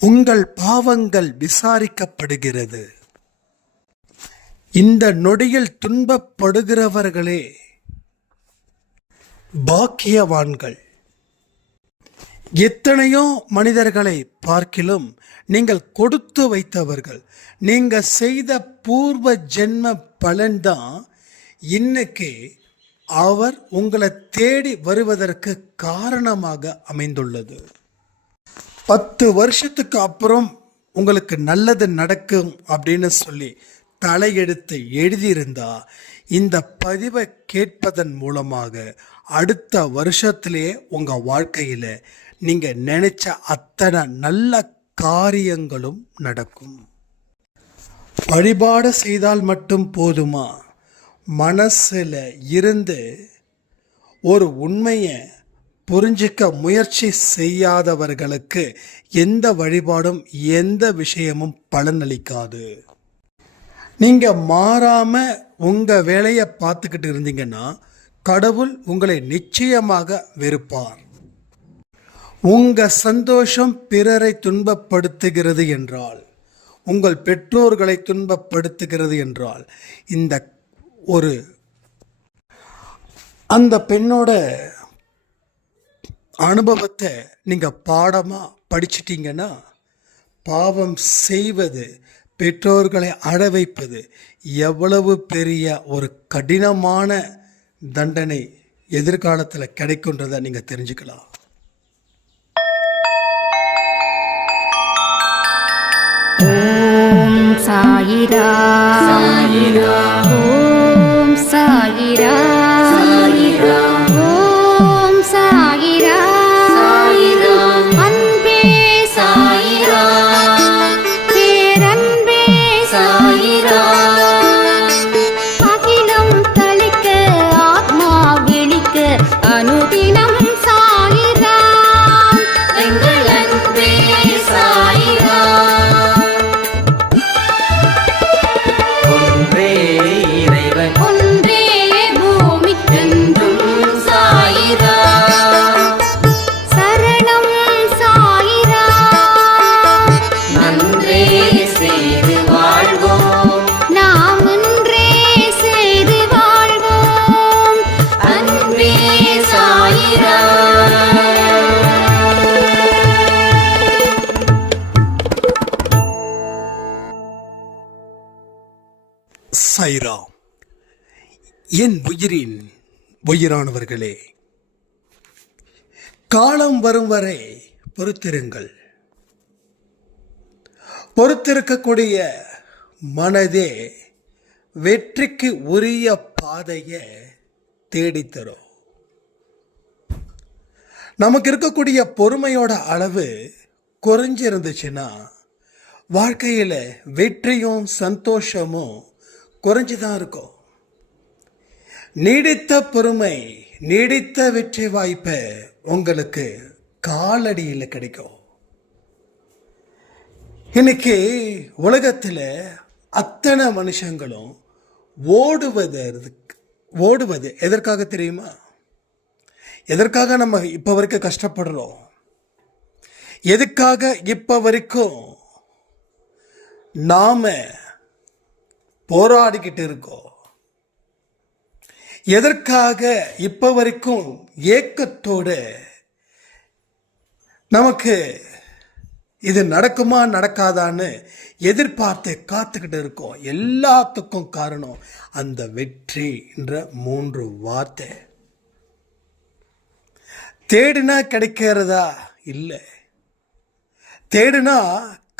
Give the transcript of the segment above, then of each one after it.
உங்கள் பாவங்கள் விசாரிக்கப்படுகிறது. இந்த நொடியில் துன்பப்படுகிறவர்களே பாக்கியவான்கள். எத்தனையோ மனிதர்களை பார்க்கிலும் நீங்கள் கொடுத்து வைத்தவர்கள். நீங்கள் செய்த பூர்வ ஜென்ம பலன்தான் இன்னைக்கு அவர் உங்களை தேடி வருவதற்கு காரணமாக அமைந்துள்ளது. 10 வருஷத்துக்கு அப்புறம் உங்களுக்கு நல்லது நடக்கும் அப்படின்னு சொல்லி தலையெடுத்து எழுதியிருந்தா இந்த பதிவை கேட்பதன் மூலமாக அடுத்த வருஷத்திலே உங்கள் வாழ்க்கையில் நீங்கள் நினைச்ச அத்தனை நல்ல காரியங்களும் நடக்கும். வழிபாடு செய்தால் மட்டும் போதுமா? மனசில் இருந்து ஒரு உண்மையை புரிஞ்சிக்க முயற்சி செய்யாதவர்களுக்கு எந்த வழிபாடும் எந்த விஷயமும் பலனளிக்காது. நீங்கள் மாறாமல் உங்கள் வேலையை பார்த்துக்கிட்டு இருந்தீங்கன்னா கடவுள் உங்களை நிச்சயமாக வெறுப்பார். உங்கள் சந்தோஷம் பிறரை துன்பப்படுத்துகிறது என்றால், உங்கள் பெற்றோர்களை துன்பப்படுத்துகிறது என்றால், அந்த பெண்ணோட அனுபவத்தை நீங்கள் பாடமாக படிச்சிட்டிங்கன்னா, பாவம் செய்வது, பெற்றோர்களை அழ வைப்பது எவ்வளவு பெரிய ஒரு கடினமான தண்டனை எதிர்காலத்தில் கிடைக்குன்றதை நீங்கள் தெரிஞ்சுக்கலாம். ஓம் சாயிரா சாயிரா, ஓம் சாயிரா சாயிரா, ஓம் சாயிரா சாயிரா, அன்பே சாயிரா, பேரன்பே சாயிரா, அகிலம் தளிக்க ஆத்மா விழிக்க அனுதினம் சாயிரா, எங்கள் அன்பே சாயிரா. சாய்ராம். என் உயிரின் உயிரானவர்களே, காலம் வரும் வரை பொறுத்திருங்கள். பொறுத்திருக்கக்கூடிய மனதே வெற்றிக்கு உரிய பாதையை தேடித்தரும். நமக்கு இருக்கக்கூடிய பொறுமையோட அளவு குறைஞ்சிருந்துச்சுன்னா வாழ்க்கையில் வெற்றியும் சந்தோஷமும் குறைஞ்சுதான் இருக்கும். நீடித்த பொறுமை, நீடித்த வெற்றி வாய்ப்பை உங்களுக்கு காலடியில் கிடைக்கும். இன்னைக்கு உலகத்தில் அத்தனை மனுஷங்களும் ஓடுவது எதற்காக தெரியுமா? எதற்காக நம்ம இப்போ வரைக்கும் கஷ்டப்படுறோம்? எதுக்காக இப்போ வரைக்கும் நாம போராடிக்கிட்டு இருக்கோம்? எதற்காக இப்போ வரைக்கும் ஏக்கத்தோடு நமக்கு இது நடக்குமா நடக்காதான்னு எதிர்பார்த்து காத்துக்கிட்டு இருக்கோம்? எல்லாத்துக்கும் காரணம் அந்த வெற்றி என்ற 3 வார்த்தை. தேடினா கிடைக்கிறதா? இல்லை, தேடினா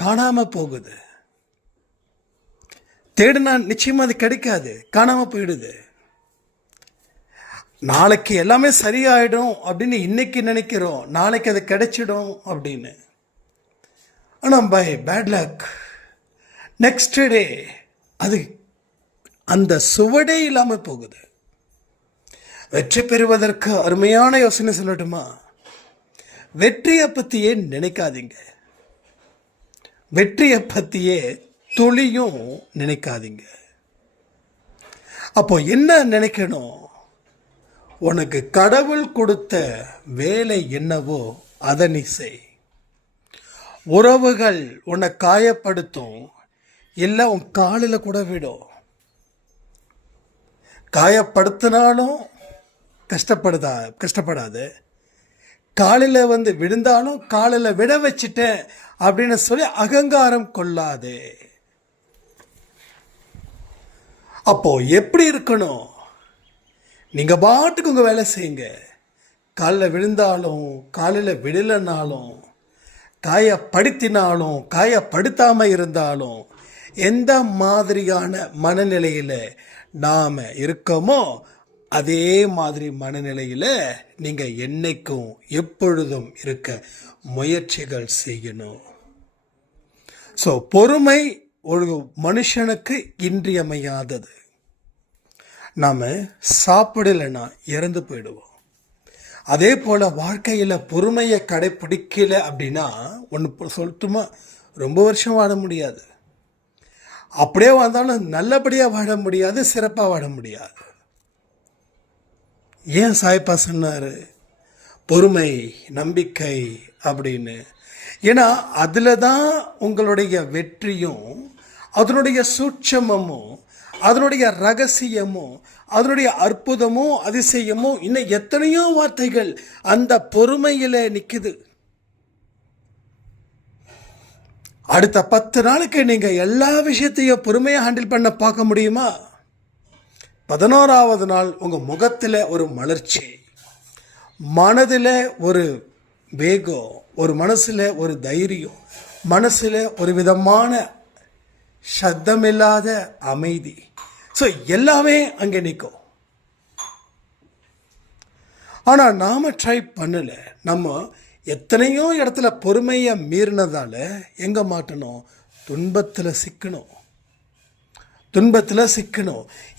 காணாம போகுது. தேடினா நிச்சயமா அது கிடைக்காது, காணாம போயிடுது. நாளைக்கு எல்லாமே சரியாயிடும் அப்படின்னு இன்னைக்கு நினைக்கிறோம், நாளைக்கு அது கிடைச்சிடும் அப்படின்னு. ஆனால் by bad luck next day அது அந்த சுவடே இல்லாமல் போகுது. வெற்றி பெறுவதற்கு அருமையான யோசனை சொல்லட்டுமா? வெற்றியை பற்றியே நினைக்காதீங்க. வெற்றியை பற்றியே துளியும் நினைக்காதீங்க. அப்போ என்ன நினைக்கணும்? உனக்கு கடவுள் கொடுத்த வேலை என்னவோ அதை நீ செய். உறவுகள் உன்னை காயப்படுத்தும், இல்லை உன் காலில் கூட விடும். காயப்படுத்தினாலும் கஷ்டப்படாது, காலில் விழுந்தாலும் காலில் விட வச்சிட்டேன் அப்படின்னு சொல்லி அகங்காரம் கொள்ளாது. அப்போ எப்படி இருக்கணும்? நீங்கள் பாட்டுக்கு உங்கள் வேலை செய்யுங்க. காலில் விழுந்தாலும் காலில் விடலைனாலும், காயப்படுத்தினாலும் காயப்படுத்தாமல் இருந்தாலும், எந்த மாதிரியான மனநிலையில் நாம் இருக்கோமோ அதே மாதிரி மனநிலையில் நீங்கள் என்னைக்கும் எப்பொழுதும் இருக்க முயற்சிகள் செய்யணும். ஸோ பொறுமை ஒரு மனுஷனுக்கு இன்றியமையாதது. நாம் சாப்பிடலைன்னா இறந்து போயிடுவோம். அதே போல் வாழ்க்கையில் பொறுமையை கடைப்பிடிக்கல அப்படின்னா ஒன்று சொல்லட்டுமா, ரொம்ப வருஷம் வாழ முடியாது. அப்படியே வாழ்ந்தாலும் நல்லபடியாக வாழ முடியாது, சிறப்பாக வாழ முடியாது. ஏன் சாய்ப்பா சொன்னார் பொறுமை நம்பிக்கை அப்படின்னு? ஏன்னா அதில் தான் உங்களுடைய வெற்றியும் அதனுடைய சூட்சமமும் அதனுடைய ரகசியமும் அதனுடைய அற்புதமும் அதிசயமும் இன்னும் எத்தனையோ வார்த்தைகள் அந்த பொறுமையில் நிற்குது. அடுத்த 10 நாளுக்கு நீங்கள் எல்லா விஷயத்தையும் பொறுமையாக ஹேண்டில் பண்ண பார்க்க முடியுமா? 11ஆவது நாள் உங்கள் முகத்தில் ஒரு மலர்ச்சி, மனதில் ஒரு வேகம், ஒரு மனசில் ஒரு தைரியம், மனசில் ஒரு விதமான சத்தமில்லாத அமைதி. ஸோ எல்லாமே அங்கே நிற்கும். ஆனால் நாம் ட்ரை பண்ணலை. நம்ம எத்தனையோ இடத்துல பொறுமையை மீறினதால் எங்கே மாட்டணும்? துன்பத்தில் சிக்கணும்.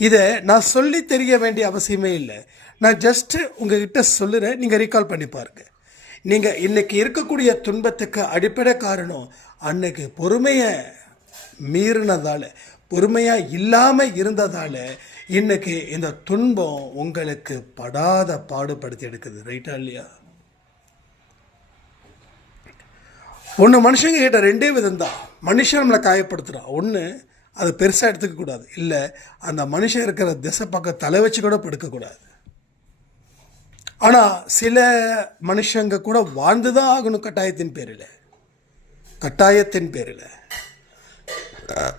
இதை நான் சொல்லி தெரிய வேண்டிய அவசியமே இல்லை. நான் ஜஸ்ட்டு உங்ககிட்ட சொல்லுறேன், நீங்கள் ரீகால் பண்ணி பாருங்கள். நீங்கள் இன்றைக்கி இருக்கக்கூடிய துன்பத்துக்கு அடிப்படை காரணம் அன்னைக்கு பொறுமையை மீறினதால், பொறுமையாக இல்லாமல் இருந்ததால் இன்னைக்கு இந்த துன்பம் உங்களுக்கு படாத பாடுபடுத்தி எடுக்குது. ரைட்டா இல்லையா? ஒன்று மனுஷங்க கிட்ட 2 விதம் தான். மனுஷன் நம்மளை காயப்படுத்துகிறான். ஒன்று அதை பெருசாக எடுத்துக்கக்கூடாது, இல்லை அந்த மனுஷன் இருக்கிற திசை பக்கம் தலை வச்சு கூட படுக்கக்கூடாது. ஆனால் சில மனுஷங்க கூட வாழ்ந்து தான் ஆகணும் கட்டாயத்தின் பேரில்.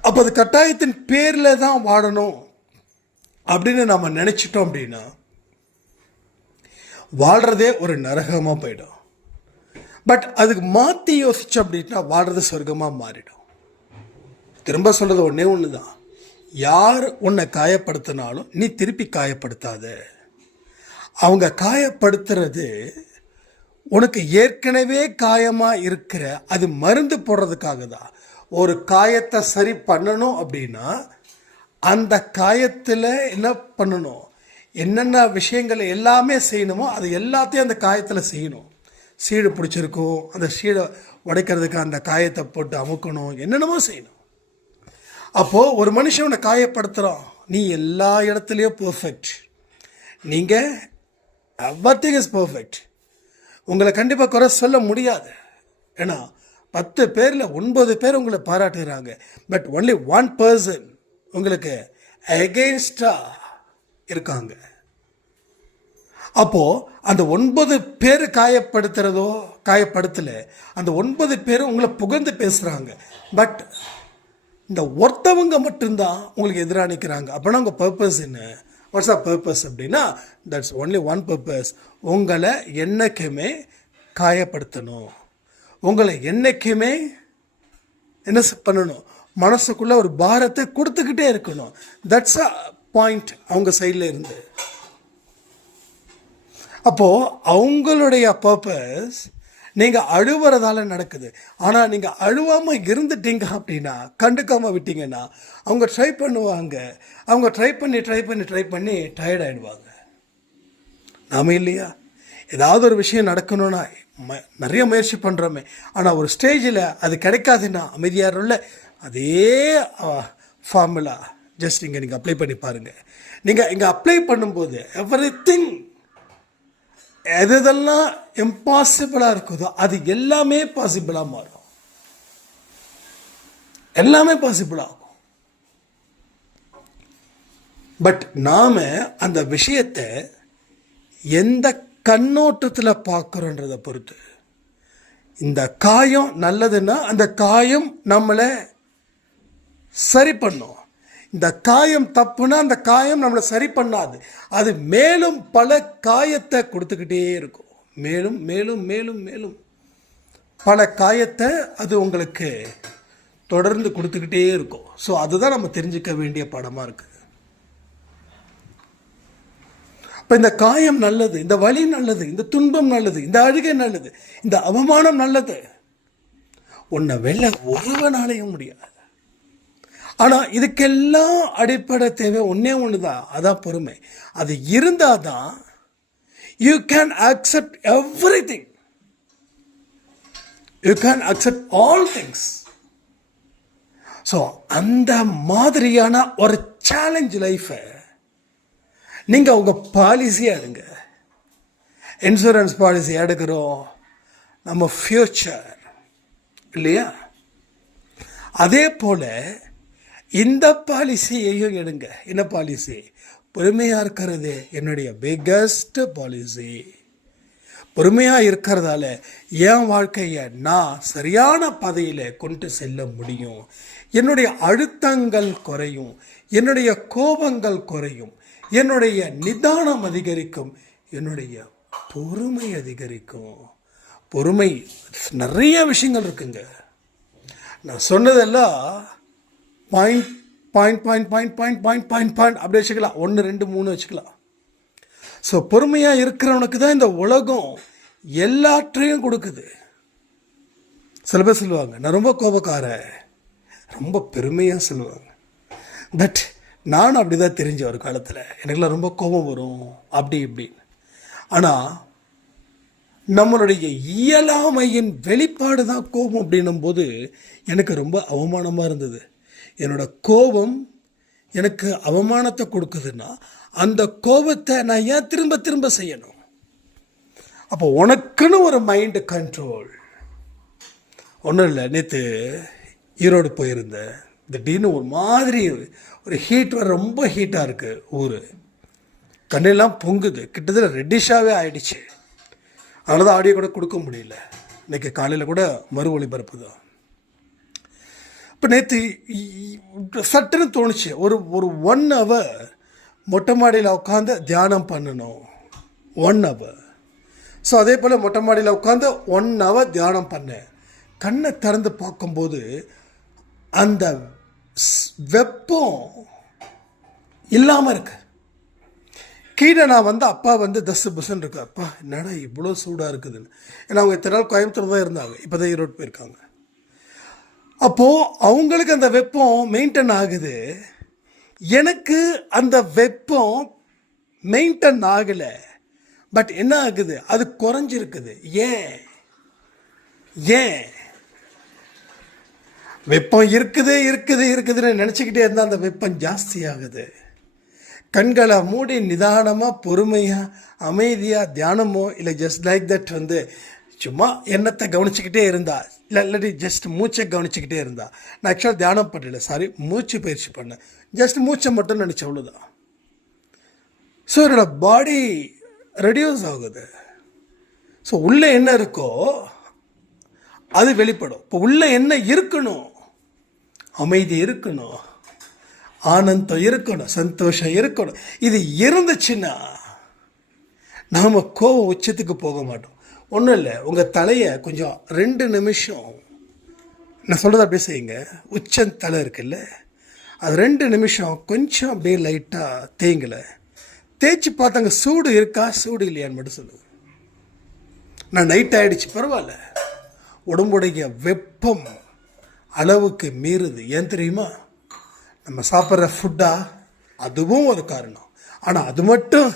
அப்போ அது கட்டாயத்தின் பேரில் தான் வாழணும் அப்படின்னு நம்ம நினச்சிட்டோம் அப்படின்னா வாழ்கிறதே ஒரு நரகமாக போயிடும். பட் அதுக்கு மாற்றி யோசிச்சோம் அப்படின்னா வாழ்கிறது சொர்க்கமாக மாறிடும். திரும்ப சொல்கிறது ஒன்று தான், யார் உன்னை காயப்படுத்தினாலும் நீ திருப்பி காயப்படுத்தாத. அவங்க காயப்படுத்துறது உனக்கு ஏற்கனவே காயமாக இருக்கிற அது மருந்து போடுறதுக்காக தான். ஒரு காயத்தை சரி பண்ணணும் அப்படின்னா அந்த காயத்தில் என்ன பண்ணணும், என்னென்ன விஷயங்கள் எல்லாமே செய்யணுமோ அது எல்லாத்தையும் அந்த காயத்தில் செய்யணும். சீடு பிடிச்சிருக்கும், அந்த சீடை உடைக்கிறதுக்கு அந்த காயத்தை போட்டு அமுக்கணும், என்னென்னமோ செய்யணும். அப்போது ஒரு மனுஷனை காயப்படுத்துகிறான், நீ எல்லா இடத்துலையும் பர்ஃபெக்ட், நீங்கள் எவ்ரிதிங் இஸ் பர்ஃபெக்ட், உங்களை கண்டிப்பாக குறை சொல்ல முடியாது. ஏன்னா 10 பேரில் 9 பேர் உங்களை பாராட்டுகிறாங்க. பட் ஒன்லி 1 பர்சன் உங்களுக்கு அகெயின்ஸ்டாக இருக்காங்க. அப்போது அந்த 9 பேர் காயப்படுத்தலை, அந்த 9 பேரும் உங்களை புகழ்ந்து பேசுகிறாங்க. பட் இந்த ஒருத்தவங்க மட்டும்தான் உங்களுக்கு எதிராக நிற்கிறாங்க. அப்படின்னா உங்கள் பர்பஸ் என்ன? வாட்ஸ் ஆ பர்பஸ் அப்படின்னா தட்ஸ் ஒன்லி 1 பர்பஸ். உங்களை என்றைக்குமே காயப்படுத்தணும், உங்களை என்றைக்குமே என்ன பண்ணணும், மனசுக்குள்ளே ஒரு பாரத்தை கொடுத்துக்கிட்டே இருக்கணும். தட்ஸ் அ பாயிண்ட் அவங்க சைடில் இருந்து. அப்போது அவங்களுடைய பர்பஸ் நீங்கள் அழுவுறதால நடக்குது. ஆனால் நீங்கள் அழுவாமல் இருந்துட்டீங்க அப்படின்னா, கண்டுக்காமல் விட்டீங்கன்னா அவங்க ட்ரை பண்ணுவாங்க. அவங்க ட்ரை பண்ணி டயர்ட் ஆகிடுவாங்க. நாம இல்லையா? ஏதாவது ஒரு விஷயம் நடக்கணும்னா நிறைய முயற்சி பண்ணுறோமே, ஆனால் ஒரு ஸ்டேஜில் அது கிடைக்காதுன்னா அமைதியாரில் அதே ஃபார்முலா ஜஸ்ட் இங்கே நீங்கள் அப்ளை பண்ணி பாருங்கள். நீங்கள் இங்கே அப்ளை பண்ணும்போது எவ்ரிதிங் எதெல்லாம் இம்பாசிபிளாக இருக்குதோ அது எல்லாமே பாசிபிளாக மாறும். எல்லாமே பாசிபிள் ஆகும். பட் நாம அந்த விஷயத்தை எந்த கண்ணோட்டத்தில் பார்க்குறோன்றதை பொறுத்து. இந்த காயம் நல்லதுன்னா அந்த காயம் நம்மளை சரி பண்ணும். இந்த காயம் தப்புனா அந்த காயம் நம்மளை சரி பண்ணாது. அது மேலும் பல காயத்தை கொடுத்துக்கிட்டே இருக்கும். மேலும் மேலும் மேலும் மேலும் பல காயத்தை அது உங்களுக்கு தொடர்ந்து கொடுத்துக்கிட்டே இருக்கும். ஸோ அதுதான் நம்ம தெரிஞ்சுக்க வேண்டிய பாடமாக இருக்குது. இப்போ இந்த காயம் நல்லது, இந்த வலி நல்லது, இந்த துன்பம் நல்லது, இந்த அழுகை நல்லது, இந்த அவமானம் நல்லது. உன்னை வெல்ல ஒருவனாலையும் முடியாது. ஆனால் இதுக்கெல்லாம் அடிப்படை தேவை ஒன்றே ஒன்று தான், அதான் பொறுமை. அது இருந்தால் தான் you can accept every thing. You can accept all things. So அந்த மாதிரியான ஒரு சேலஞ்ச் லைஃபை நீங்கள் உங்கள் பாலிசியாக எடுங்க. இன்சூரன்ஸ் பாலிசி எடுக்கிறோம் நம்ம ஃப்யூச்சர் இல்லையா? அதே போல் இந்த பாலிசியையும் எடுங்க. என்ன பாலிசி? பொறுமையாக இருக்கிறது என்னுடைய பிக்கஸ்ட் பாலிசி. பொறுமையாக இருக்கிறதால என் வாழ்க்கையை நான் சரியான பாதையில் கொண்டு செல்ல முடியும். என்னுடைய அழுத்தங்கள் குறையும், என்னுடைய கோபங்கள் குறையும், என்னுடைய நிதானம் அதிகரிக்கும், என்னுடைய பொறுமை அதிகரிக்கும். பொறுமை நிறைய விஷயங்கள் இருக்குங்க. நான் சொன்னதெல்லாம் point point point point point point point point அப்படி வச்சுக்கலாம். 1 2 3 வச்சுக்கலாம். ஸோ பொறுமையாக இருக்கிறவனுக்கு தான் இந்த உலகம் எல்லாற்றையும் கொடுக்குது. சில பேர் சொல்லுவாங்க நான் ரொம்ப கோபக்காரன், ரொம்ப பெருமையாக சொல்லுவாங்க. பட் நானும் அப்படி தான் தெரிஞ்ச ஒரு காலத்தில் எனக்குலாம் ரொம்ப கோபம் வரும் அப்படி இப்படின்னு. ஆனால் நம்மளுடைய இயலாமையின் வெளிப்பாடு தான் கோபம் அப்படின்னும் போது எனக்கு ரொம்ப அவமானமாக இருந்தது. என்னோட கோபம் எனக்கு அவமானத்தை கொடுக்குதுன்னா அந்த கோபத்தை நான் ஏன் திரும்ப திரும்ப செய்யணும்? அப்போ உனக்குன்னு ஒரு மைண்டு கண்ட்ரோல். ஒன்றும் இல்லை, நேற்று ஈரோடு போயிருந்தேன். திடீர்னு ஒரு மாதிரி ஒரு ஹீட் வர, ரொம்ப ஹீட்டாக இருக்குது ஊர். கண்ணெல்லாம் பொங்குது, கிட்டத்தட்ட ரெட்டிஷாகவே ஆயிடுச்சு. அதனால தான் ஆடியோ கூட கொடுக்க முடியல. இன்றைக்கி காலையில் கூட மறு ஒளிபரப்பு தான். இப்போ நேற்று சட்டுன்னு தோணுச்சு, ஒரு 1 hour மொட்டை மாடியில் உட்காந்து தியானம் பண்ணணும். 1 hour. ஸோ அதே போல் மொட்டை மாடியில் உட்காந்து 1 hour தியானம் பண்ணேன். கண்ணை திறந்து பார்க்கும்போது அந்த வெப்பம் இல்லாமல் இருக்கு. கீழே நான் வந்து அப்பா வந்து தசு புசன் இருக்கு. அப்பா என்னடா இவ்வளோ சூடாக இருக்குதுன்னு. ஏன்னா அவங்க இத்தனை நாள் கோயம்புத்தூர் தான் இருந்தாங்க, இப்போ தான் ஈரோடு போயிருக்காங்க. அப்போது அவங்களுக்கு அந்த வெப்பம் மெயின்டைன் ஆகுது, எனக்கு அந்த வெப்பம் மெயின்டைன் ஆகலை. பட் என்ன ஆகுது, அது குறைஞ்சிருக்குது. ஏன் வெப்பம் இருக்குதுன்னு நினச்சிக்கிட்டே இருந்தால் அந்த வெப்பம் ஜாஸ்தி ஆகுது. கண்களை மூடி நிதானமாக பொறுமையாக அமைதியாக தியானமோ இல்லை ஜஸ்ட் லைக் தட் வந்து சும்மா எண்ணத்தை கவனிச்சுக்கிட்டே இருந்தா, இல்லாட்டி ஜஸ்ட் மூச்சை கவனிச்சுக்கிட்டே இருந்தா. நான் ஆக்சுவலாக தியானம் பண்ணல, சாரி, மூச்சு பயிற்சி பண்ணேன். ஜஸ்ட் மூச்சை மட்டும் நினச்சேன், அவ்வளோதான். ஸோ என்னோட பாடி ரெடியூஸ் ஆகுது. ஸோ உள்ளே என்ன இருக்கோ அது வெளிப்படும். இப்போ உள்ளே என்ன இருக்கணும்? அமைதி இருக்கணும், ஆனந்தம் இருக்கணும், சந்தோஷம் இருக்கணும். இது இருந்துச்சுன்னா நாம் கோபம் உச்சத்துக்கு போக மாட்டோம். ஒன்றும் இல்லை, உங்கள் தலையை கொஞ்சம் 2 நிமிஷம், நான் சொல்கிறத அப்படியே செய்யுங்க. உச்சம் தலை இருக்குல்ல, அது 2 நிமிஷம் கொஞ்சம் அப்படியே லைட்டாக தேங்கலை தேய்ச்சி பார்த்தாங்க. சூடு இருக்கா சூடு இல்லையான்னு மட்டும் சொல்லுங்கள். நான் நைட் ஆகிடுச்சு, பரவாயில்ல. உடம்புடைய வெப்பம் அளவுக்கு மீறுது. ஏன் தெரியுமா? நம்ம சாப்பிட்ற ஃபுட்டா, அதுவும் ஒரு காரணம். ஆனால் அது மட்டும்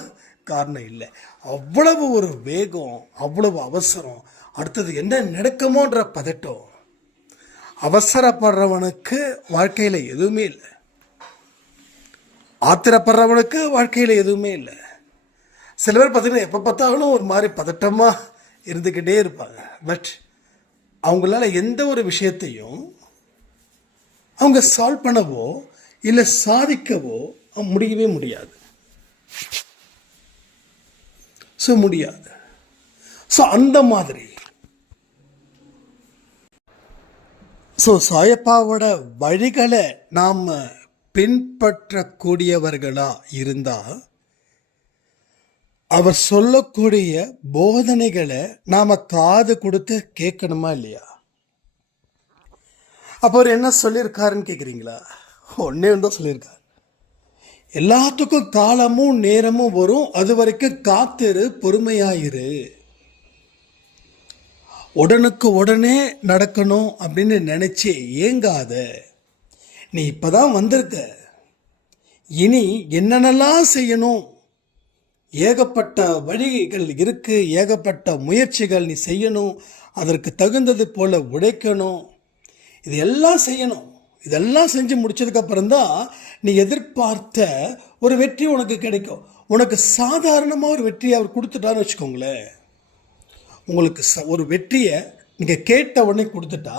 காரணம் இல்லை. அவ்வளவு ஒரு வேகம், அவ்வளவு அவசரம், அடுத்தது என்ன நடக்குமோன்ற பதட்டம். அவசரப்படுறவனுக்கு வாழ்க்கையில் எதுவுமே இல்லை, ஆத்திரப்படுறவனுக்கு வாழ்க்கையில் எதுவுமே இல்லை. சில பேர் பார்த்திங்கன்னா எப்போ பார்த்தாலும் ஒரு மாதிரி பதட்டமாக இருந்துக்கிட்டே இருப்பாங்க. பட் அவங்களால எந்த ஒரு விஷயத்தையும் அவங்க சால்வ் பண்ணவோ இல்லை சாதிக்கவோ முடியவே முடியாது. ஸோ முடியாது. ஸோ அந்த மாதிரி சாயப்பாவோட வழிகளை நாம் பின்பற்றக்கூடியவர்களா இருந்தால் அவர் சொல்லக்கூடிய போதனைகளை நாம் காது கொடுத்து கேட்கணுமா இல்லையா? அப்போ அவர் என்ன சொல்லியிருக்காருன்னு கேட்குறீங்களா? ஒன்னே தான் சொல்லியிருக்கார். எல்லாத்துக்கும் காலமும் நேரமும் வரும், அது வரைக்கும் காத்திரு, பொறுமையாயிரு. உடனுக்கு உடனே நடக்கணும் அப்படின்னு நினைச்சு ஏங்காத. நீ இப்பதான் வந்திருக்க, இனி என்னென்னலாம் செய்யணும், ஏகப்பட்ட வழிகள் இருக்கு, ஏகப்பட்ட முயற்சிகள் நீ செய்யணும், அதற்கு தகுந்தது போல உழைக்கணும், இது எல்லாம் செய்யணும். இதெல்லாம் செஞ்சு முடிச்சதுக்கு அப்புறம் தான் நீ எதிர்பார்த்த ஒரு வெற்றி உனக்கு கிடைக்கும். உனக்கு சாதாரணமாக ஒரு வெற்றியை அவர் கொடுத்துட்டான்னு வச்சுக்கோங்களேன். உங்களுக்கு ஒரு வெற்றியை நீங்கள் கேட்ட உடனே கொடுத்துட்டா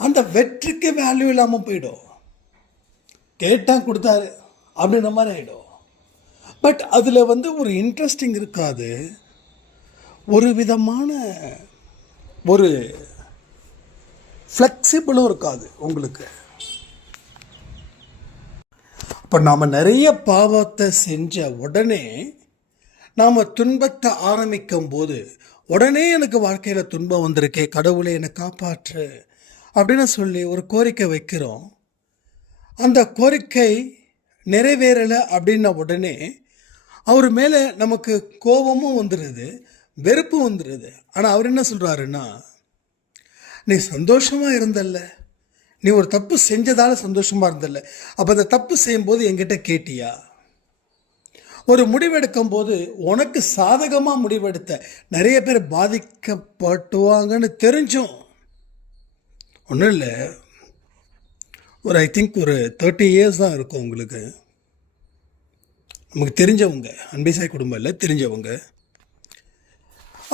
அந்த வெற்றிக்கு வேல்யூ இல்லாமல் போயிடும். கேட்டால் கொடுத்தாரு அப்படின்ற மாதிரி ஆகிடும். பட் அதில் ஒரு இன்ட்ரெஸ்டிங் இருக்காது, ஒரு விதமான ஒரு ஃப்ளெக்சிபிளும் இருக்காது உங்களுக்கு. இப்போ நாம் நிறைய பாவத்தை செஞ்ச உடனே நாம் துன்பத்தை ஆரம்பிக்கும் போது உடனே எனக்கு வாழ்க்கையில் துன்பம் வந்திருக்கே, கடவுளை என்னை காப்பாற்று அப்படின்னு சொல்லி ஒரு கோரிக்கை வைக்கிறோம். அந்த கோரிக்கை நிறைவேறலை அப்படின்ன உடனே அவர் மேலே நமக்கு கோபமும் வந்துடுது, வெறுப்பும் வந்துடுது. ஆனால் அவர் என்ன சொல்கிறாருன்னா, நீ சந்தோஷமாக இருந்தல்ல, நீ ஒரு தப்பு செஞ்சதால சந்தோஷமாக இருந்தல்ல, அப்போ அந்த தப்பு செய்யும்போது என்கிட்ட கேட்டியா? ஒரு முடிவெடுக்கும் போது உனக்கு சாதகமாக முடிவெடுத்த நிறைய பேர் பாதிக்கப்பட்டுவாங்கன்னு தெரிஞ்சும் ஒன்றும் இல்லை. ஐ திங்க் ஒரு 30 years தான் இருக்கும் உங்களுக்கு. நமக்கு தெரிஞ்சவங்க, அன்பிசாய் குடும்பம் இல்லை, தெரிஞ்சவங்க,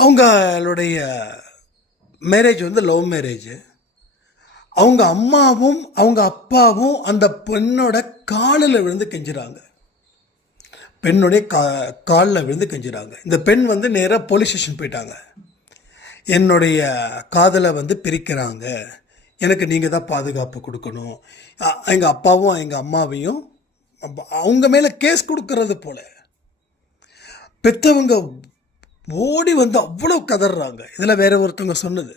அவங்களுடைய மேரேஜ் லவ் மேரேஜ். அவங்க அம்மாவும் அவங்க அப்பாவும் அந்த பெண்ணோட காலில் விழுந்து கெஞ்சுறாங்க, பெண்ணுடைய காலில் விழுந்து கெஞ்சுறாங்க. இந்த பெண் நேராக போலீஸ் ஸ்டேஷன் போயிட்டாங்க. என்னுடைய காதலை பிரிக்கிறாங்க, எனக்கு நீங்கள் தான் பாதுகாப்பு கொடுக்கணும். எங்கள் அப்பாவும் எங்கள் அம்மாவையும் அவங்க மேலே கேஸ் கொடுக்கறது போல. பெற்றவங்க ஓடி அவ்வளோ கதறாங்க. இதில் வேற ஒருத்தவங்க சொன்னது,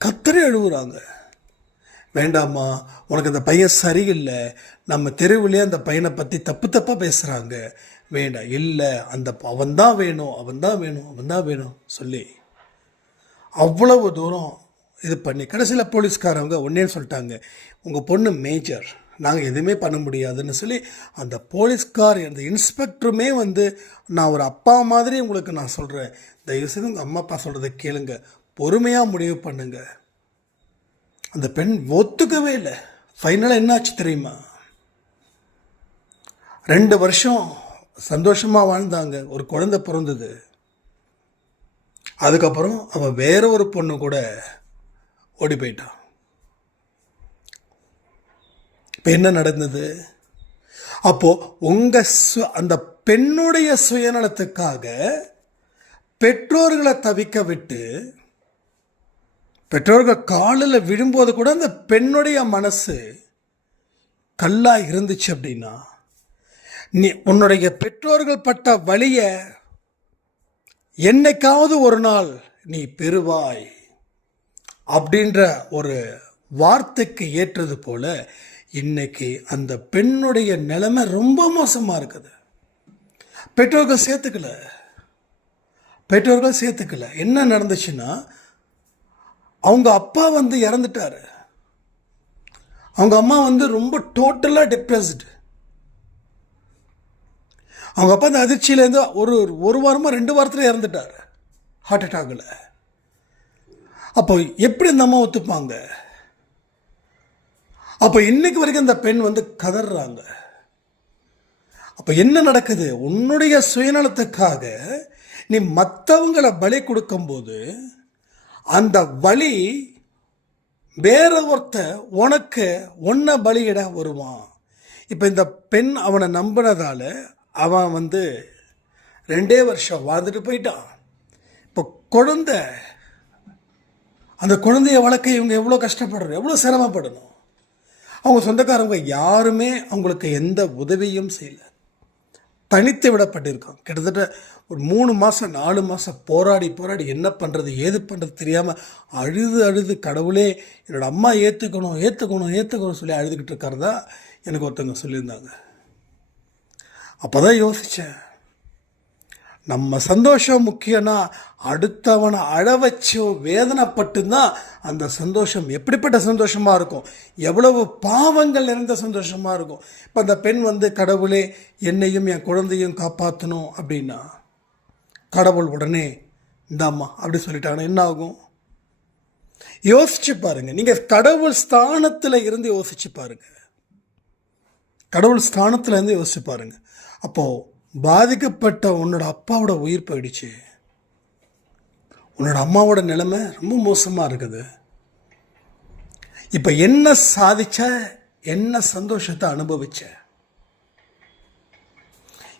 கத்தரி அழுகுறாங்க, வேண்டாமா உனக்கு அந்த பையன் சரியில்லை, நம்ம தெருவிலே அந்த பையனை பற்றி தப்பாக பேசுகிறாங்க, வேண்டாம், இல்லை அவன் தான் வேணும், அவன் தான் வேணும், அவன் தான் வேணும் சொல்லி அவ்வளவு தூரம் இது பண்ணி கடைசியில் போலீஸ்காரவங்க ஒன்றே சொல்லிட்டாங்க, உங்கள் பொண்ணு மேஜர், நாங்கள் எதுவுமே பண்ண முடியாதுன்னு சொல்லி அந்த போலீஸ்கார், அந்த இன்ஸ்பெக்டருமே நான் ஒரு அப்பா மாதிரி உங்களுக்கு நான் சொல்கிறேன், தயவுசெய்து உங்கள் அம்மா அப்பா சொல்கிறத கேளுங்க, பொறுமையாக முடிவு பண்ணுங்க. அந்த பெண் ஒத்துக்கவே இல்லை. ஃபைனலாக என்னாச்சு தெரியுமா? 2 வருஷம் சந்தோஷமாக வாழ்ந்தாங்க, ஒரு குழந்தை பிறந்தது. அதுக்கப்புறம் அவன் வேற ஒரு பொண்ணு கூட ஓடி போயிட்டான். இப்போ என்ன நடந்தது? அப்போது உங்கள் அந்த பெண்ணுடைய சுயநலத்துக்காக பெற்றோர்களை தவிக்க விட்டு, பெற்றோர்கள் காலில் விழும்போது கூட அந்த பெண்ணுடைய மனசு கல்லாக இருந்துச்சு அப்படின்னா, நீ உன்னுடைய பெற்றோர்கள் பட்ட வலியை என்னைக்காவது ஒரு நாள் நீ பெறுவாய் அப்படின்ற ஒரு வார்த்தைக்கு ஏற்றது போல இன்னைக்கு அந்த பெண்ணுடைய நிலைமை ரொம்ப மோசமாக இருக்குது. பெற்றோர்கள் சேர்த்துக்கல. என்ன நடந்துச்சுன்னா, அவங்க அப்பா இறந்துட்டாரு, அவங்க அம்மா ரொம்ப டோட்டலாக டிப்ரெஸ்டு. அவங்க அப்பா அந்த அதிர்ச்சியிலேருந்து ஒரு வாரமாக 2 வாரத்தில் இறந்துட்டார், ஹார்ட் அட்டாக்கில். அப்போ எப்படி இந்த அம்மா ஒத்துப்பாங்க? அப்போ இன்னைக்கு வரைக்கும் அந்த பெண் கதறாங்க. அப்போ என்ன நடக்குது? உன்னுடைய சுயநலத்துக்காக நீ மற்றவங்களை பலி கொடுக்கும்போது அந்த வலி வேற ஒருத்தன் உனக்கு ஒன்றை பலியிட வருவான். இப்போ இந்த பெண் அவனை நம்பினதால அவன் 2 வருஷம் வாழ்ந்துட்டு போயிட்டான். இப்போ அந்த குழந்தைய வளர்க்க இவங்க எவ்வளோ கஷ்டப்படணும், எவ்வளோ சிரமப்படணும். அவங்க சொந்தக்காரங்க யாருமே அவங்களுக்கு எந்த உதவியும் செய்யல. தனித்து விடப்பட்டிருக்கான். கிட்டத்தட்ட ஒரு 3 மாதம் 4 மாதம் போராடி என்ன பண்ணுறது ஏது பண்ணுறது தெரியாமல் அழுது கடவுளே என்னோடய அம்மா ஏற்றுக்கணும் சொல்லி அழுதுகிட்டு இருக்கிறதா எனக்கு ஒருத்தவங்க சொல்லியிருந்தாங்க. அப்போ தான் யோசித்தேன், நம்ம சந்தோஷம் முக்கியம்னா அடுத்தவனை அழ வச்சோ வேதனைப்பட்டுதான் அந்த சந்தோஷம் எப்படிப்பட்ட சந்தோஷமாக இருக்கும், எவ்வளவு பாவங்கள் நிறைந்த சந்தோஷமாக இருக்கும். இப்போ அந்த பெண் கடவுளே என்னையும் என் குழந்தையும் காப்பாற்றணும் அப்படின்னா கடவுள் உடனே இந்தாம்மா அப்படி சொல்லிட்டாங்கன்னா என்ன ஆகும்? யோசிச்சு பாருங்க. நீங்கள் கடவுள் ஸ்தானத்தில் இருந்து யோசிச்சு பாருங்க. கடவுள் ஸ்தானத்தில் இருந்து யோசிச்சு பாருங்க. அப்போது பாதிக்கப்பட்ட உன்னோட அப்பாவோட உயிர் போயிடுச்சு, உன்னோட அம்மாவோட நிலைமை ரொம்ப மோசமாக இருக்குது. இப்போ என்ன சாதிச்ச, என்ன சந்தோஷத்தை அனுபவிச்ச?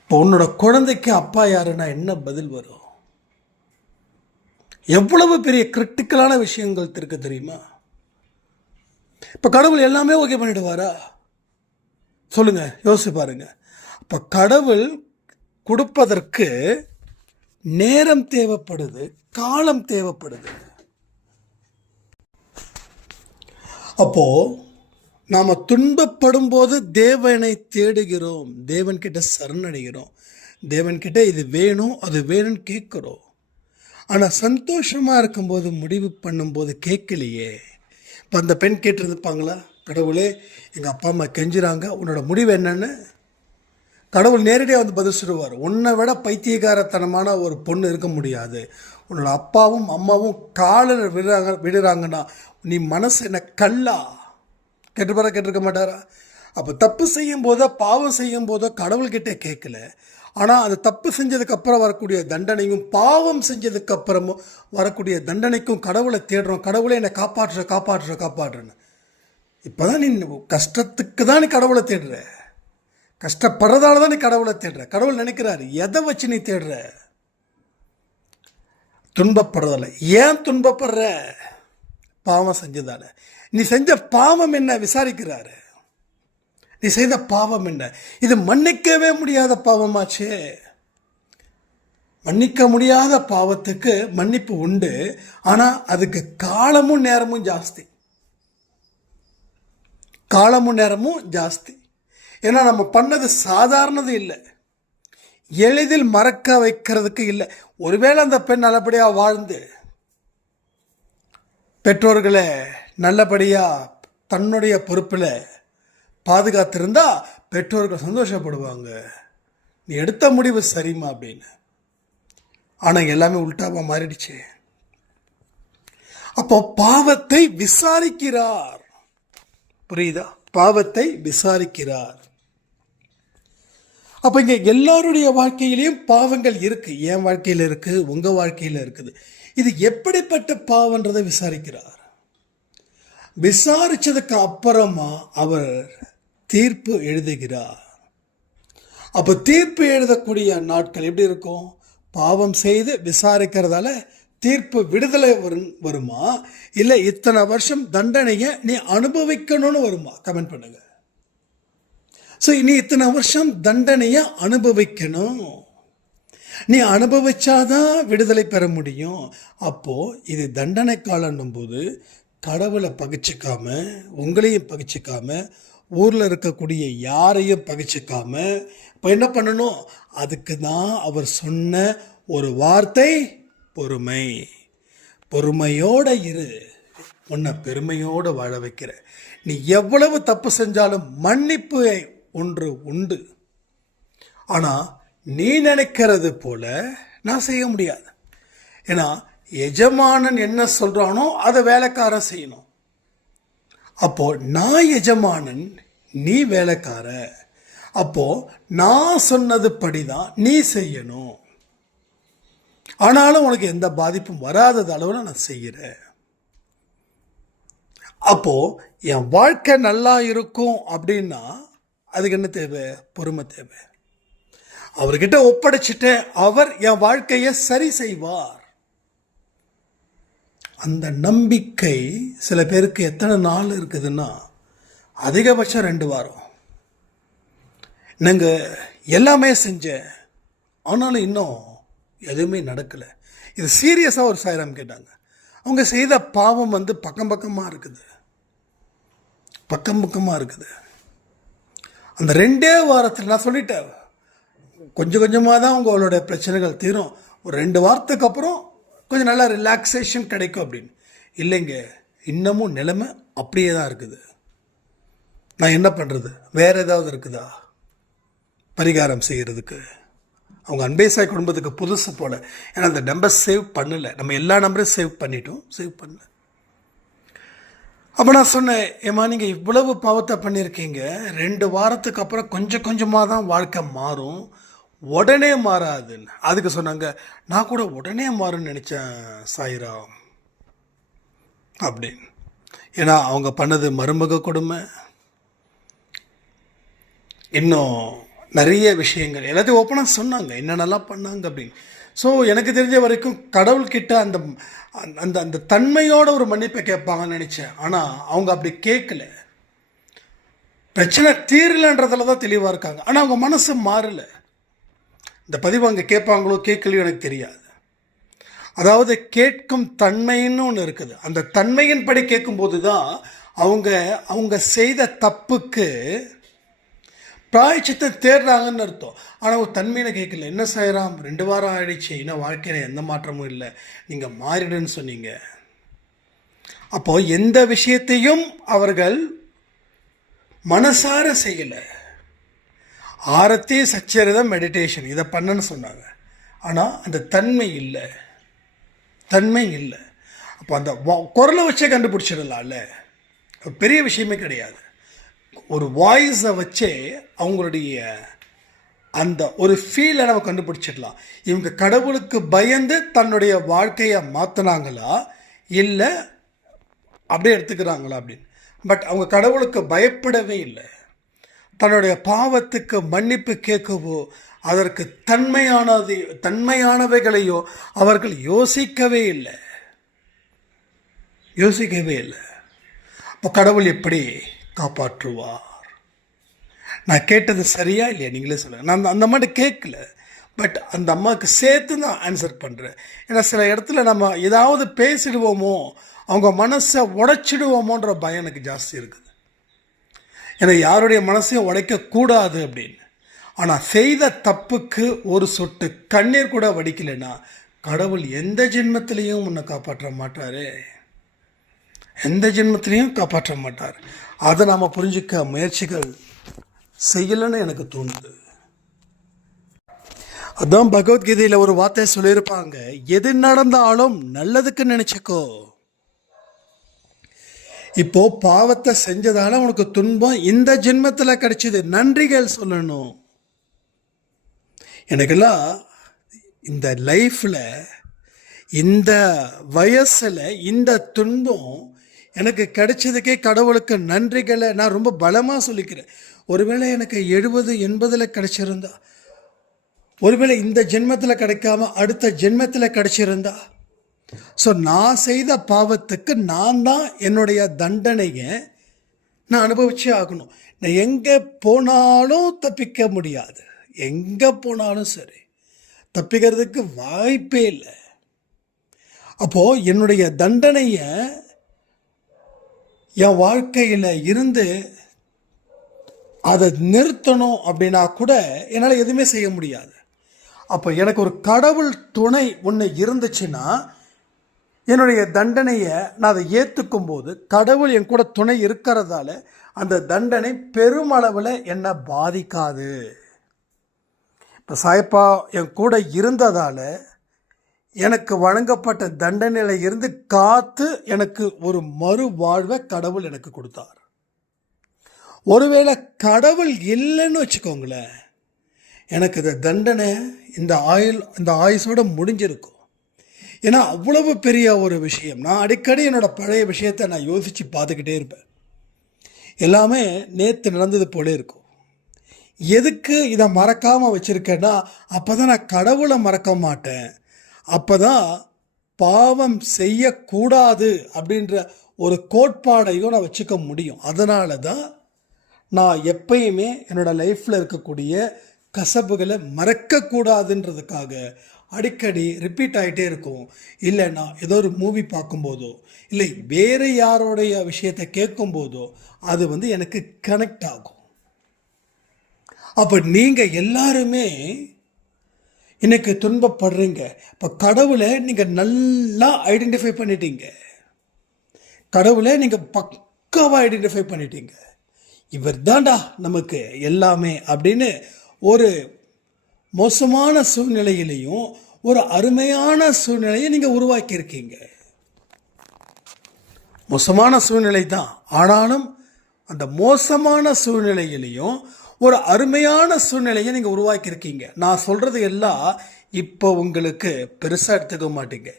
இப்போ உன்னோட குழந்தைக்கு அப்பா யாருன்னா என்ன பதில் வரும்? எவ்வளவு பெரிய கிரிட்டிக்கலான விஷயங்கள் இருக்கு தெரியுமா? இப்போ கடவுள் எல்லாமே ஓகே பண்ணிடுவாரா? சொல்லுங்க, யோசிச்சு பாருங்க. அப்போ கடவுள் கொடுப்பதற்கு நேரம் தேவைப்படுது, காலம் தேவைப்படுது. அப்போ நாம் துன்பப்படும் போது தேவனை தேடுகிறோம், தேவன்கிட்ட சரணடைகிறோம், தேவன்கிட்ட இது வேணும் அது வேணும்னு கேட்குறோம். ஆனால் சந்தோஷமாக இருக்கும்போது முடிவு பண்ணும்போது கேட்கலையே. இப்போ அந்த பெண் கேட்டிருந்துப்பாங்களா, கடவுளே எங்கள் அப்பா அம்மா கெஞ்சுறாங்க, உன்னோட முடிவு என்னன்னு? கடவுள் நேரடியாக பதில் சொல்லுவார், உன்னை விட பைத்தியகாரத்தனமான ஒரு பொண்ணு இருக்க முடியாது. உன்னோட அப்பாவும் அம்மாவும் காலில் விடுறாங்கன்னா நீ மனசு என்ன கல்லா? கேட்டிருக்க மாட்டாரா? அப்போ தப்பு செய்யும் போதோ பாவம் செய்யும் போதோ கடவுள்கிட்ட கேட்கல. ஆனால் அது தப்பு செஞ்சதுக்கப்புறம் வரக்கூடிய தண்டனையும் பாவம் செஞ்சதுக்கப்புறமும் வரக்கூடிய தண்டனைக்கும் கடவுளை தேடுறோம். கடவுளை என்னை காப்பாற்றுறேன்னு. இப்போ தான் நீ கஷ்டத்துக்கு தான் நீ கடவுளை தேடுற, கஷ்டப்படுறதால தான் நீ கடவுளை தேடுற. கடவுள் நினைக்கிறாரு, எதை வச்சு நீ தேடுற? துன்பப்படுறதால. ஏன் துன்பப்படுற? பாவம் செஞ்சதால. நீ செஞ்ச பாவம் என்ன விசாரிக்கிறாரு. நீ செய்த பாவம் என்ன? இது மன்னிக்கவே முடியாத பாவமாச்சே. மன்னிக்க முடியாத பாவத்துக்கு மன்னிப்பு உண்டு, ஆனால் அதுக்கு காலமும் நேரமும் ஜாஸ்தி. ஏன்னா நம்ம பண்ணது சாதாரணது இல்லை, எளிதில் மறக்க வைக்கிறதுக்கு இல்லை. ஒருவேளை அந்த பெண் நல்லபடியாக வாழ்ந்து பெற்றோர்களை நல்லபடியாக தன்னுடைய பொறுப்பில் பாதுகாத்திருந்தா பெற்றோர்கள் சந்தோஷப்படுவாங்க, நீ எடுத்த முடிவு சரிம்மா அப்படின்னு. ஆனால் எல்லாமே உள்டாவாக மாறிடுச்சு. அப்போ பாவத்தை விசாரிக்கிறார். புரியுதா? பாவத்தை விசாரிக்கிறார். அப்போ இங்கே எல்லாருடைய வாழ்க்கையிலையும் பாவங்கள் இருக்குது. என் வாழ்க்கையில் இருக்குது, உங்கள் வாழ்க்கையில் இருக்குது. இது எப்படிப்பட்ட பாவன்றதை விசாரிக்கிறார். விசாரித்ததுக்கு அப்புறமா அவர் தீர்ப்பு எழுதுகிறார். அப்போ தீர்ப்பு எழுதக்கூடிய நாட்கள் எப்படி இருக்கும்? பாவம் செய்து விசாரிக்கிறதால தீர்ப்பு விடுதலை வருமா, இல்லை இத்தனை வருஷம் தண்டனையை நீ அனுபவிக்கணும்னு வருமா? கமெண்ட் பண்ணுங்க. ஸோ நீ இத்தனை வருஷம் தண்டனையை அனுபவிக்கணும், நீ அனுபவிச்சாதான் விடுதலை பெற முடியும். அப்போது இது தண்டனை காலன்னும் போது கடவுளை பகிச்சிக்காம, உங்களையும் பகிச்சிக்காம, ஊரில் இருக்கக்கூடிய யாரையும் பகிச்சிக்காம இப்போ என்ன பண்ணணும்? அதுக்கு தான் அவர் சொன்ன ஒரு வார்த்தை, பொறுமை. பொறுமையோடு இரு, உன்னை பெருமையோடு வாழ வைக்கிற. நீ எவ்வளவு தப்பு செஞ்சாலும் மன்னிப்பு ஒன்று உண்டு. ஆனால் நீ நினைக்கிறது போல நான் செய்ய முடியாது. ஏன்னா எஜமானன் என்ன சொல்கிறானோ அதை வேலைக்காரன் செய்யணும். அப்போ நான் எஜமானன், நீ வேலைக்கார. அப்போ நான் சொன்னது படிதான் நீ செய்யணும். ஆனாலும் உனக்கு எந்த பாதிப்பும் வராதது அளவில் நான் செய்கிறேன். அப்போது என் வாழ்க்கை நல்லா இருக்கும் அப்படின்னா அதுக்கு என்ன தேவை? பொறுமை தேவை. அவர்கிட்ட ஒப்படைச்சிட்டு அவர் என் வாழ்க்கையை சரி செய்வார். அந்த நம்பிக்கை சில பேருக்கு எத்தனை நாள் இருக்குதுன்னா அதிகபட்சம் 2 வாரம். நாங்கள் எல்லாமே செஞ்சேன், ஆனாலும் இன்னும் எதுவுமே நடக்கலை. இது சீரியஸாக ஒரு சாயிராம் கேட்டாங்க. அவங்க செய்த பாவம் பக்கம் பக்கமாக இருக்குது, பக்கம் பக்கமாக இருக்குது. அந்த 2 வாரத்தில் நான் சொல்லிட்டேன், கொஞ்சம் கொஞ்சமாக தான் உங்களோட பிரச்சனைகள் தீரும், ஒரு 2 வாரத்துக்கு அப்புறம் கொஞ்சம் நல்லா ரிலாக்ஸேஷன் கிடைக்கும் அப்படின்னு. இல்லைங்க, இன்னமும் நிலைமை அப்படியே தான் இருக்குது. நான் என்ன பண்ணுறது? வேறு ஏதாவது இருக்குதா பரிகாரம் செய்கிறதுக்கு? அவங்க அன்பேசாய் குடும்பத்துக்கு புதுசு போல், ஏன்னா அந்த நம்பர் சேவ் பண்ணலை. நம்ம எல்லா நம்பரையும் சேவ் பண்ணிட்டோம், சேவ் பண்ணல. அப்போ நான் சொன்னேன், ஏம்மா நீங்கள் இவ்வளவு பாவத்தை பண்ணியிருக்கீங்க, 2 வாரத்துக்கு அப்புறம் கொஞ்சம் கொஞ்சமாக தான் வாழ்க்கை மாறும், உடனே மாறாதுன்னு. அதுக்கு சொன்னாங்க, நான் கூட உடனே மாறும்னு நினச்சேன் சாயிராம் அப்படின்னு. ஏன்னா அவங்க பண்ணது மருமக கொடுமை, இன்னும் நிறைய விஷயங்கள் எல்லாத்தையும் ஓப்பனாக சொன்னாங்க, என்னென்னலாம் பண்ணாங்க அப்படின்னு. ஸோ எனக்கு தெரிஞ்ச வரைக்கும் கடவுள்கிட்ட அந்த அந்த அந்த தன்மையோட ஒரு மன்னிப்பை கேட்பாங்கன்னு நினச்சேன். ஆனால் அவங்க அப்படி கேட்கல. பிரச்சனை தீரலைன்றதுல தான் தெளிவாக இருக்காங்க, ஆனால் அவங்க மனசு மாறலை. இந்த பதிவு அங்கே கேட்பாங்களோ கேட்கலையோ எனக்கு தெரியாது. அதாவது கேட்கும் தன்மைன்னு ஒன்று இருக்குது. அந்த தன்மையின்படி கேட்கும்போது தான் அவங்க செய்த தப்புக்கு பிராயச்சித்தை தேடுறாங்கன்னு அர்த்தம். ஆனால் ஒரு தன்மையில கேட்கல. என்ன சாயிராம் 2 வாரம் ஆயிடுச்சு, இன்னும் வாழ்க்கையில் எந்த மாற்றமும் இல்லை, நீங்கள் மாறிடுன்னு சொன்னீங்க. அப்போது எந்த விஷயத்தையும் அவர்கள் மனசார செய்யலை. ஆரத்தி சச்சரிதம் மெடிடேஷன் இதை பண்ணன்னு சொன்னாங்க, ஆனால் அந்த தன்மை இல்லை, தன்மை இல்லை. அப்போ அந்த குரலை வச்சே கண்டுபிடிச்சிடலாம்ல, பெரிய விஷயமே கிடையாது. ஒரு வாய்ஸை வச்சே அவங்களுடைய அந்த ஒரு ஃபீலை நம்ம கண்டுபிடிச்சிடலாம். இவங்க கடவுளுக்கு பயந்து தன்னுடைய வாழ்க்கையை மாற்றினாங்களா இல்லை அப்படியே எடுத்துக்கிறாங்களா அப்படின்னு. பட் அவங்க கடவுளுக்கு பயப்படவே இல்லை. தன்னுடைய பாவத்துக்கு மன்னிப்பு கேட்கவோ அதற்கு தன்மையானவைகளையோ அவர்கள் யோசிக்கவே இல்லை. அப்போ கடவுள் எப்படி காப்பாற்றுவார்? நான் கேட்டது சரியா இல்லையா நீங்களே சொல்லுங்கள். நான் அந்த அம்மாட்ட கேட்கல, பட் அந்த அம்மாவுக்கு சேர்த்து தான் ஆன்சர் பண்ணுறேன். ஏன்னா சில இடத்துல நம்ம ஏதாவது பேசிடுவோமோ, அவங்க மனசை உடைச்சிடுவோமோன்ற பயம் எனக்கு ஜாஸ்தி இருக்குது. ஏன்னா யாருடைய மனசையும் உடைக்கக்கூடாது அப்படின்னு. ஆனால் செய்த தப்புக்கு ஒரு சொட்டு கண்ணீர் கூட வடிக்கலைன்னா கடவுள் எந்த ஜென்மத்திலையும் உன்னை காப்பாற்ற மாட்டார், எந்த ஜென்மத்திலையும் காப்பாற்ற மாட்டார். அதை நாம் புரிஞ்சிக்க முயற்சிகள் செய்யலைன்னு எனக்கு தோணுது. அதான் பகவத்கீதையில் ஒரு வார்த்தை சொல்லியிருப்பாங்க, எது நடந்தாலும் நல்லதுக்கு நினைச்சுக்கோ. இப்போ பாவத்தை செஞ்சதால உனக்கு துன்பம் இந்த ஜென்மத்தில் கிடைச்சது, நன்றிகள் சொல்லணும். எனக்கெல்லாம் இந்த லைஃப்பில் இந்த வயசில் இந்த துன்பம் எனக்கு கிடைச்சதுக்கே கடவுளுக்கு நன்றிகளை நான் ரொம்ப பலமாக சொல்லிக்கிறேன். ஒருவேளை எனக்கு 70-80 கிடைச்சிருந்தா, ஒருவேளை இந்த ஜென்மத்தில் கிடைக்காம அடுத்த ஜென்மத்தில் கிடைச்சிருந்தா, ஸோ நான் செய்த பாவத்துக்கு நான் தான் என்னுடைய தண்டனையை நான் அனுபவிச்சே ஆகணும். நான் எங்கே போனாலும் தப்பிக்க முடியாது, எங்கே போனாலும் சரி தப்பிக்கிறதுக்கு வாய்ப்பே இல்லை. அப்போது என்னுடைய தண்டனையை என் வாழ்க்கையில் இருந்து அதை நிறுத்தணும் அப்படின்னா கூட என்னால் எதுவுமே செய்ய முடியாது. அப்போ எனக்கு ஒரு கடவுள் துணை ஒன்று இருந்துச்சுன்னா என்னுடைய தண்டனையை நான் அதை ஏற்றுக்கும் போது கடவுள் என் கூட துணை இருக்கிறதால அந்த தண்டனை பெருமளவில் என்னை பாதிக்காது. இப்போ சாயப்பா என் கூட இருந்ததால் எனக்கு வழங்கப்பட்ட தண்டனையில் இருந்து காத்து எனக்கு ஒரு மறு வாழ்வை கடவுள் எனக்கு கொடுத்தார். ஒருவேளை கடவுள் இல்லைன்னு வச்சுக்கோங்களேன், எனக்கு இந்த தண்டனை இந்த ஆயுசோடு முடிஞ்சிருக்கும். ஏன்னா அவ்வளவு பெரிய ஒரு விஷயம். நான் அடிக்கடி என்னோட பழைய விஷயத்தை நான் யோசித்து பார்த்துக்கிட்டே இருப்பேன். எல்லாமே நேற்று நடந்தது போல இருக்கும். எதுக்கு இதை மறக்காமல் வச்சுருக்கேன்னா, அப்போ தான் நான் கடவுளை மறக்க மாட்டேன், அப்போ தான் பாவம் செய்யக்கூடாது அப்படின்ற ஒரு கோட்பாடையும் நான் வச்சுக்க முடியும். அதனால தான் நான் எப்பயுமே என்னோடய லைஃப்பில் இருக்கக்கூடிய கசப்புகளை மறக்கக்கூடாதுன்றதுக்காக அடிக்கடி ரிப்பீட் ஆகிட்டே இருக்கும். இல்லைன்னா ஏதோ ஒரு மூவி பார்க்கும்போதோ இல்லை வேறு யாரோடைய விஷயத்தை கேட்கும்போதோ அது எனக்கு கனெக்ட் ஆகும். அப்போ நீங்கள் எல்லாருமே இன்னைக்கு துன்பப்படுறீங்க. இப்போ கடவுளை நீங்கள் நல்லா ஐடென்டிஃபை பண்ணிட்டீங்க. கடவுளை நீங்கள் பக்காவாக ஐடென்டிஃபை பண்ணிட்டீங்க. இவர் தாண்டா நமக்கு எல்லாமே அப்படின்னு ஒரு மோசமான சூழ்நிலையிலையும் ஒரு அருமையான சூழ்நிலையை நீங்கள் உருவாக்கியிருக்கீங்க. மோசமான சூழ்நிலை தான், ஆனாலும் அந்த மோசமான சூழ்நிலையிலையும் ஒரு அருமையான சூழ்நிலையை நீங்கள் உருவாக்கியிருக்கீங்க. நான் சொல்கிறது எல்லாம் இப்போ உங்களுக்கு பெருசாக எடுத்துக்க மாட்டீங்க.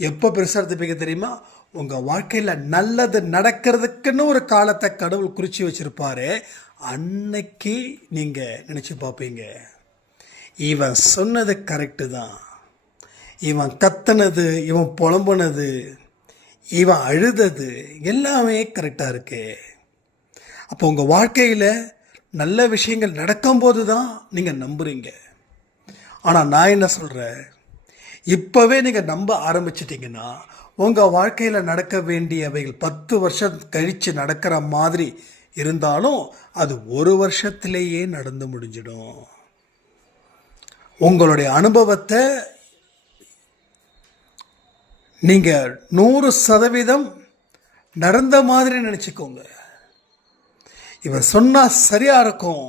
எப்போ பெருசாக எடுத்துப்பீங்க தெரியுமா? உங்கள் வாழ்க்கையில் நல்லது நடக்கிறதுக்குன்னு ஒரு காலத்தை கடவுள் குறித்து வச்சுருப்பாரு. அன்னைக்கு நீங்கள் நினச்சி பார்ப்பீங்க, இவன் சொன்னது கரெக்டு தான், இவன் கத்துனது, இவன் புலம்புனது, இவன் அழுதது எல்லாமே கரெக்டாக இருக்கு. அப்போ உங்கள் வாழ்க்கையில் நல்ல விஷயங்கள் நடக்கும்போது தான் நீங்கள் நம்புறீங்க. ஆனால் நான் என்ன சொல்கிறேன், இப்போவே நீங்கள் நம்ப ஆரம்பிச்சிட்டிங்கன்னா உங்கள் வாழ்க்கையில் நடக்க வேண்டியவைகள் 10 வருஷம் கழித்து நடக்கிற மாதிரி இருந்தாலும் அது 1 வருஷத்திலேயே நடந்து முடிஞ்சிடும். உங்களுடைய அனுபவத்தை நீங்கள் 100% நடந்த மாதிரி நினச்சிக்கோங்க. இவர் சொன்னால் சரியாக இருக்கும்,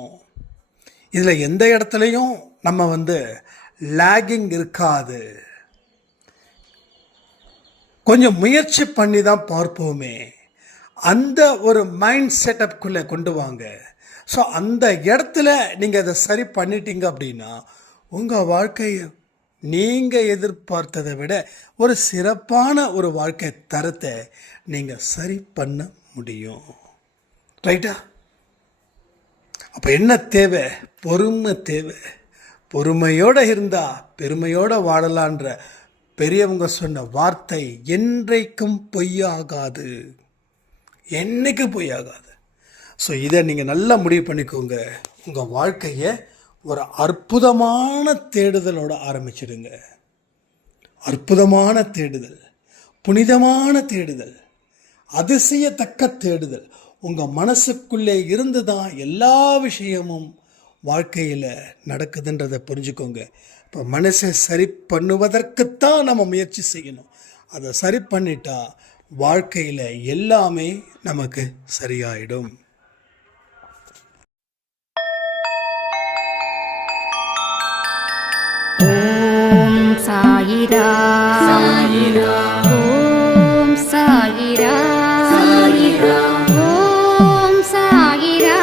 இதில் எந்த இடத்துலையும் நம்ம லேகிங் இருக்காது, கொஞ்சம் முயற்சி பண்ணி தான் பார்ப்போமே, அந்த ஒரு மைண்ட் செட்டப்குள்ளே கொண்டு வாங்க. ஸோ அந்த இடத்துல நீங்கள் அதை சரி பண்ணிட்டீங்க அப்படின்னா உங்கள் வாழ்க்கையை நீங்கள் எதிர்பார்த்ததை விட ஒரு சிறப்பான ஒரு வாழ்க்கை தரத்தை நீங்கள் சரி பண்ண முடியும். ரைட்டா? அப்போ என்ன தேவை? பொறுமை தேவை. பொறுமையோடு இருந்தால் பெருமையோடு வாழலான்ற பெரியவங்க சொன்ன வார்த்தை என்றைக்கும் பொய்யாகாது, என்னைக்கு பொய்யாகாது. ஸோ இதை நீங்கள் நல்லா முடிவு பண்ணிக்கோங்க. உங்கள் வாழ்க்கையை ஒரு அற்புதமான தேடுதலோடு ஆரம்பிச்சிடுங்க. அற்புதமான தேடுதல், புனிதமான தேடுதல், அதிசயத்தக்க தேடுதல். உங்கள் மனசுக்குள்ளே இருந்து தான் எல்லா விஷயமும் வாழ்க்கையில் நடக்குதுன்றதை புரிஞ்சுக்கோங்க. இப்போ மனசை சரி பண்ணுவதற்குத்தான் நம்ம முயற்சி செய்யணும். அதை சரி பண்ணிட்டா வாழ்க்கையில் எல்லாமே நமக்கு சரியாயிடும். ஓம் சாயிரா சாயிரா, ஓம் சாயிரா சாயிரா, ஓம் சாயிரா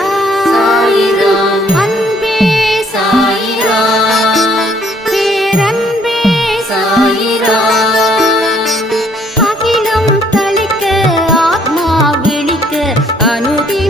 சாயிரா, அன்பே சாயிரா, பேரன்பே சாயிரா, அகிலம் தளிக்க ஆத்மா விழிக்க அனுதி